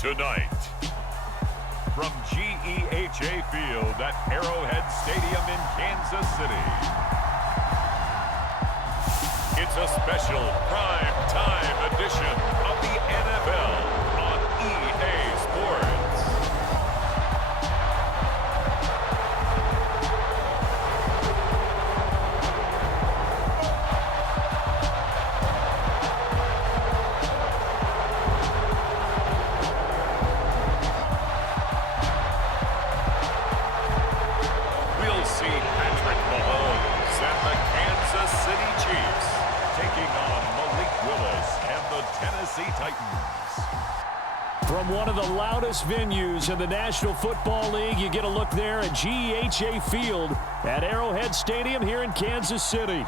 Tonight, from GEHA Field at Arrowhead Stadium in Kansas City, it's a special prime time edition of the NFL on EA Sports. From one of the loudest venues in the National Football League, you get a look there at GEHA Field at Arrowhead Stadium here in Kansas City.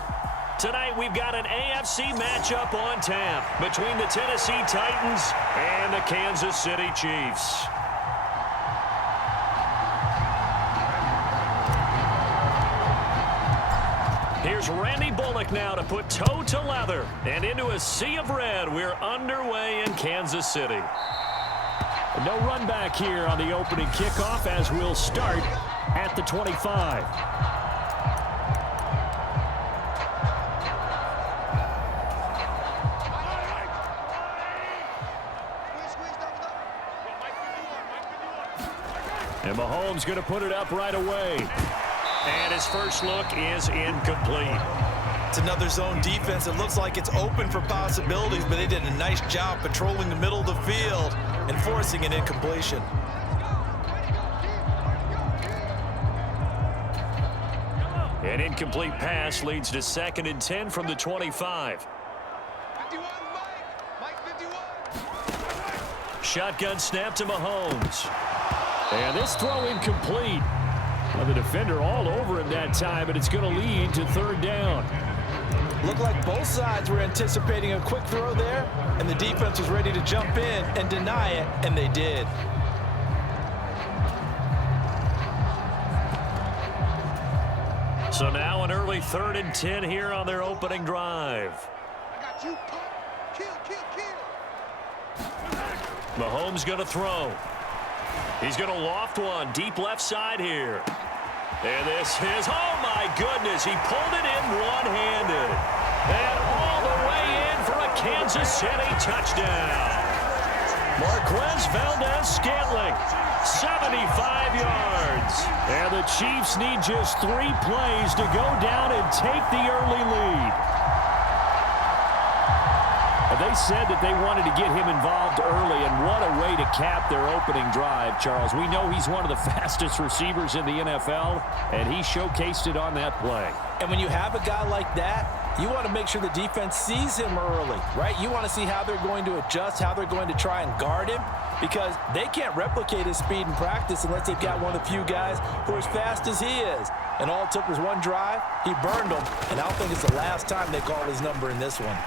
Tonight we've got an AFC matchup on tap between the Tennessee Titans and the Kansas City Chiefs. Here's Randy Bullock now to put toe to leather. And into a sea of red, we're underway in Kansas City. No run back here on the opening kickoff as we'll start at the 25. And Mahomes going to put it up right away. And his first look is incomplete. It's another zone defense. It looks like it's open for possibilities, but they did a nice job patrolling the middle of the field and forcing an incompletion. An incomplete pass leads to 2nd and 10 from the 25. Shotgun snap to Mahomes. And this throw incomplete. Well, the defender all over him that time, but it's going to lead to 3rd down. Looked like both sides were anticipating a quick throw there, and the defense was ready to jump in and deny it, and they did. So now an early 3rd and 10 here on their opening drive. I got you. Kill. Mahomes going to throw. He's going to loft one deep left side here. And this is, oh my goodness, he pulled it in one-handed. And all the way in for a Kansas City touchdown. Marquez Valdez-Scantling, 75 yards. And the Chiefs need just 3 plays to go down and take the early lead. They said that they wanted to get him involved early, and what a way to cap their opening drive, Charles. We know he's one of the fastest receivers in the NFL, and he showcased it on that play. And when you have a guy like that, you want to make sure the defense sees him early, right? You want to see how they're going to adjust, how they're going to try and guard him, because they can't replicate his speed in practice unless they've got one of the few guys who are as fast as he is. And all it took was one drive. He burned them, and I don't think it's the last time they call his number in this one.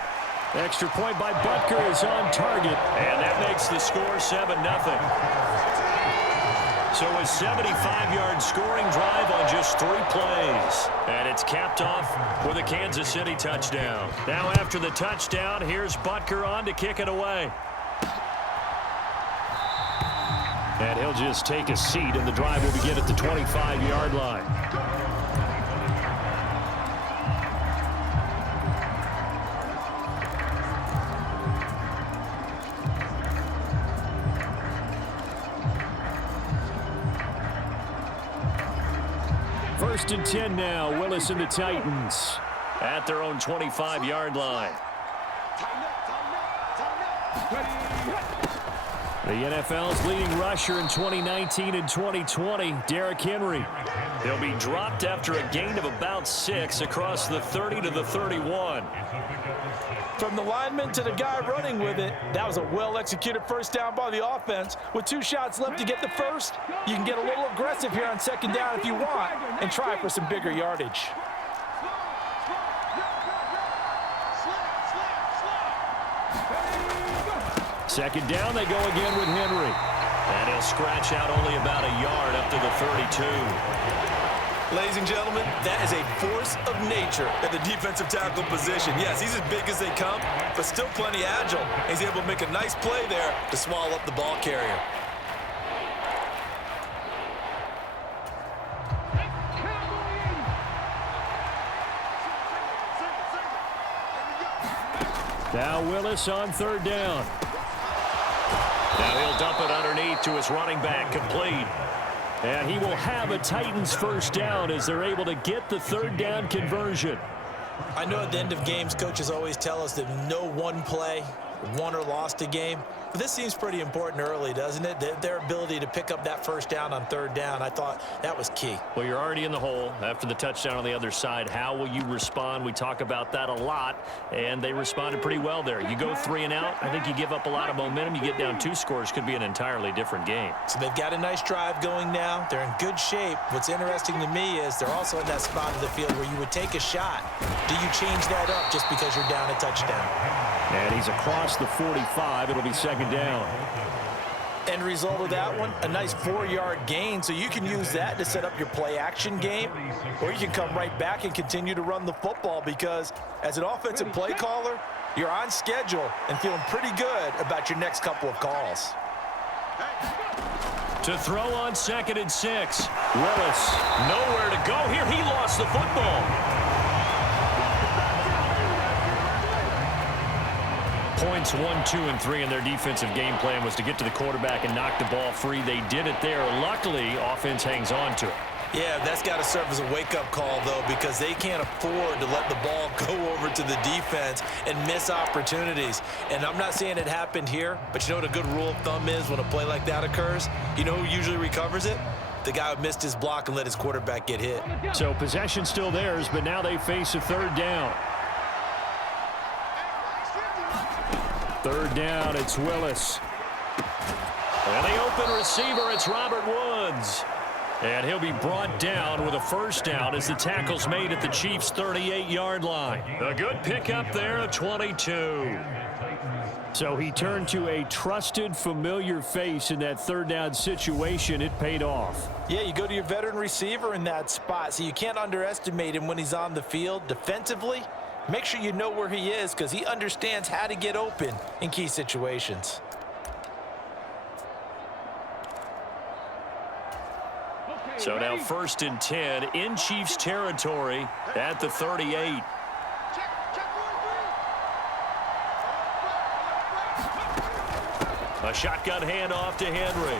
Extra point by Butker is on target, and that makes the score 7-0. So a 75-yard scoring drive on just 3 plays, and it's capped off with a Kansas City touchdown. Now after the touchdown, here's Butker on to kick it away. And he'll just take a seat, and the drive will begin at the 25-yard line. First and 10 now. Willis and the Titans at their own 25-yard line. The NFL's leading rusher in 2019 and 2020, Derrick Henry. He'll be dropped after a gain of about 6 across the 30 to the 31. From the lineman to the guy running with it, that was a well-executed first down by the offense. With 2 shots left to get the first, you can get a little aggressive here on 2nd down if you want and try for some bigger yardage. Second down, they go again with Henry. And he'll scratch out only about a yard up to the 32. Ladies and gentlemen, that is a force of nature at the defensive tackle position. Yes, he's as big as they come, but still plenty agile. He's able to make a nice play there to swallow up the ball carrier. Now Willis on third down. Now he'll dump it underneath to his running back, complete. And he will have a Titans first down as they're able to get the third down conversion. I know at the end of games, coaches always tell us that no one play won or lost a game. But this seems pretty important early, doesn't it? Their ability to pick up that first down on third down, I thought that was key. Well, you're already in the hole after the touchdown on the other side. How will you respond? We talk about that a lot, and they responded pretty well there. You go 3 and out, I think you give up a lot of momentum. You get down 2 scores, could be an entirely different game. So they've got a nice drive going now. They're in good shape. What's interesting to me is they're also in that spot of the field where you would take a shot. Do you change that up just because you're down a touchdown? And he's across the 45. It'll be second down. End result of that one, a nice 4-yard gain. So you can use that to set up your play-action game, or you can come right back and continue to run the football because as an offensive play caller, you're on schedule and feeling pretty good about your next couple of calls. To throw on 2nd and 6. Willis, nowhere to go here. He lost the football. Points 1, 2, and 3 in their defensive game plan was to get to the quarterback and knock the ball free. They did it there. Luckily, offense hangs on to it. Yeah, that's got to serve as a wake-up call, though, because they can't afford to let the ball go over to the defense and miss opportunities. And I'm not saying it happened here, but you know what a good rule of thumb is when a play like that occurs? You know who usually recovers it? The guy who missed his block and let his quarterback get hit. So possession still theirs, but now they face a third down. Third down, it's Willis. And the open receiver, it's Robert Woods. And he'll be brought down with a first down as the tackle's made at the Chiefs' 38-yard line. A good pickup there at 22. So he turned to a trusted, familiar face in that third down situation. It paid off. Yeah, you go to your veteran receiver in that spot, so you can't underestimate him when he's on the field defensively. Make sure you know where he is because he understands how to get open in key situations. So now 1st and 10 in Chiefs territory at the 38. A shotgun handoff to Henry.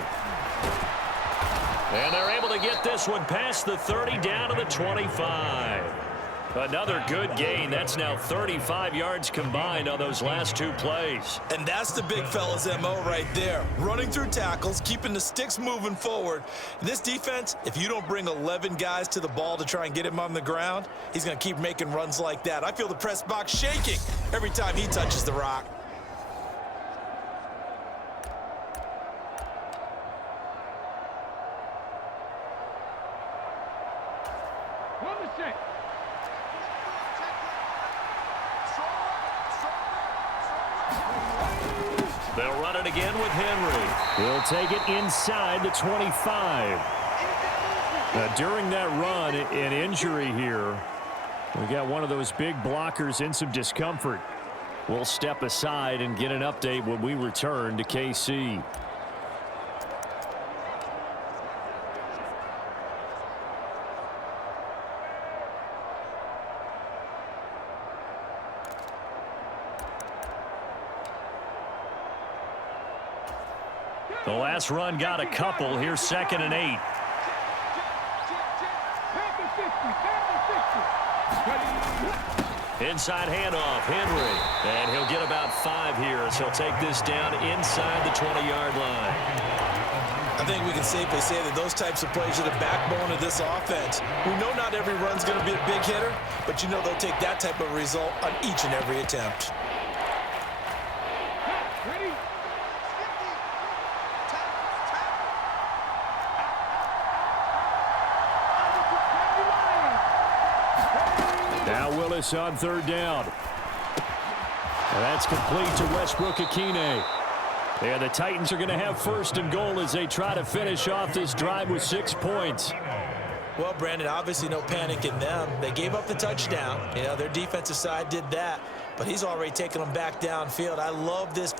And they're able to get this one past the 30 down to the 25. Another good gain. That's now 35 yards combined on those last 2 plays. And that's the big fella's MO right there. Running through tackles, keeping the sticks moving forward. This defense, if you don't bring 11 guys to the ball to try and get him on the ground, he's going to keep making runs like that. I feel the press box shaking every time he touches the rock. They'll run it again with Henry. He'll take it inside the 25. During that run, an injury here. We got one of those big blockers in some discomfort. We'll step aside and get an update when we return to KC. The last run got a couple. Here's 2nd and 8. Inside handoff, Henry. And he'll get about 5 here as he'll take this down inside the 20-yard line. I think we can safely say that those types of plays are the backbone of this offense. We know not every run's going to be a big hitter, but you know they'll take that type of result on each and every attempt. Now Willis on third down. And that's complete to Westbrook-Ikhine. And the Titans are going to have 1st and goal as they try to finish off this drive with 6 points. Well, Brandon, obviously no panic in them. They gave up the touchdown. You know, their defensive side did that, but he's already taken them back downfield. I love this.